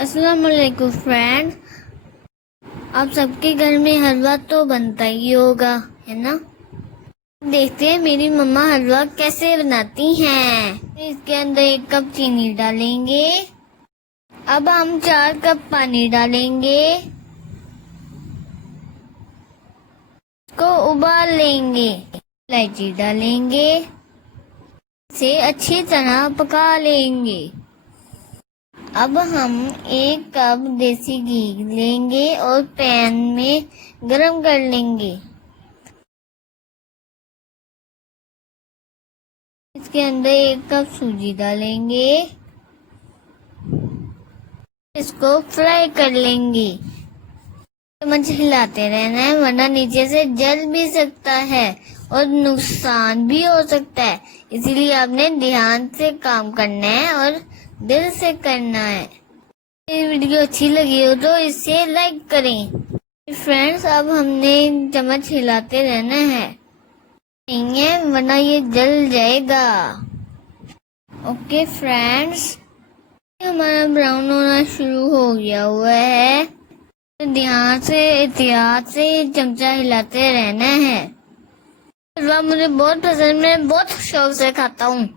अस्सलाम वालेकुम फ्रेंड्स। आप सबके घर में हलवा तो बनता ही होगा, है ना। देखते हैं मेरी मम्मा हलवा कैसे बनाती हैं। इसके अंदर 1 कप चीनी डालेंगे। अब हम 4 कप पानी डालेंगे, इसको उबाल लेंगे। इलायची डालेंगे, इसे अच्छी तरह पका लेंगे। अब हम 1 कप देसी घी लेंगे और पैन में गरम कर लेंगे। इसके अंदर 1 कप सूजी डालेंगे, इसको फ्राई कर लेंगे। चम्मच हिलाते रहना है, वरना नीचे से जल भी सकता है और नुकसान भी हो सकता है। इसीलिए आपने ध्यान से काम करना है और दिल से करना है। ये वीडियो अच्छी लगी हो तो इसे लाइक करें। फ्रेंड्स, अब हमने चम्मच हिलाते रहना है, नहीं है वरना ये जल जाएगा। ओके फ्रेंड्स, हमारा ब्राउन होना शुरू हो गया हुआ है। ध्यान से एहतियात से चमचा हिलाते रहना है। हलवा मुझे बहुत पसंद है, मैं बहुत शौक से खाता हूँ।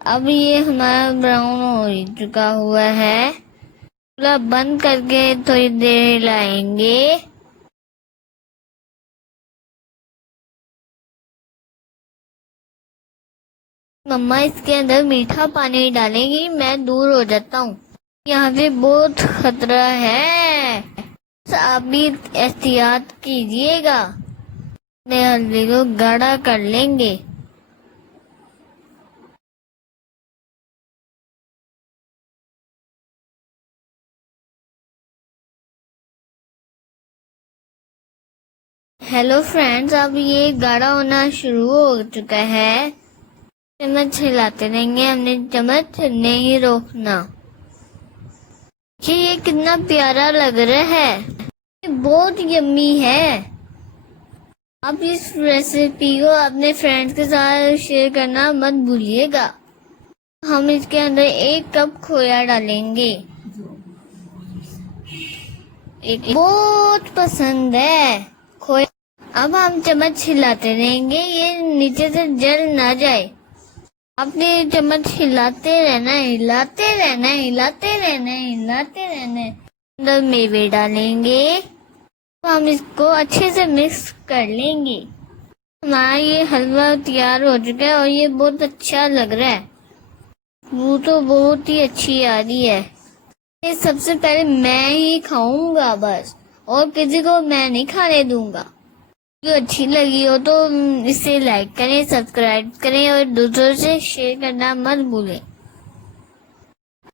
अब ये हमारा ब्राउन हो चुका हुआ है। चूल्हा बंद करके थोड़ी देर हिलाएंगे। मम्मा इसके अंदर मीठा पानी डालेंगी, मैं दूर हो जाता हूँ, यहाँ से बहुत खतरा है। आप भी एहतियात कीजिएगा। हल्दी को गाढ़ा कर लेंगे। हेलो फ्रेंड्स, अब ये गाढ़ा होना शुरू हो चुका है। चम्मच हिलाते रहेंगे, हमने चम्मच नहीं रोकना। ये कितना प्यारा लग रहा है, ये बहुत यम्मी है। आप इस रेसिपी को अपने फ्रेंड्स के साथ शेयर करना मत भूलिएगा। हम इसके अंदर 1 कप खोया डालेंगे, एक बहुत पसंद है खोया। अब हम चम्मच हिलाते रहेंगे, ये नीचे से जल ना जाए। आपने चम्मच हिलाते रहना है, हिलाते रहना है, हिलाते रहना है, हिलाते रहना है। अंदर मेवे डालेंगे, तो हम इसको अच्छे से मिक्स कर लेंगे। हमारा ये हलवा तैयार हो चुका है और ये बहुत अच्छा लग रहा है। वो तो बहुत ही अच्छी आ रही है। ये सबसे पहले मैं ही खाऊंगा बस, और किसी को मैं नहीं खाने दूंगा। जो अच्छी लगी हो तो इसे लाइक करें, सब्सक्राइब करें और दूसरों से शेयर करना मत भूलें।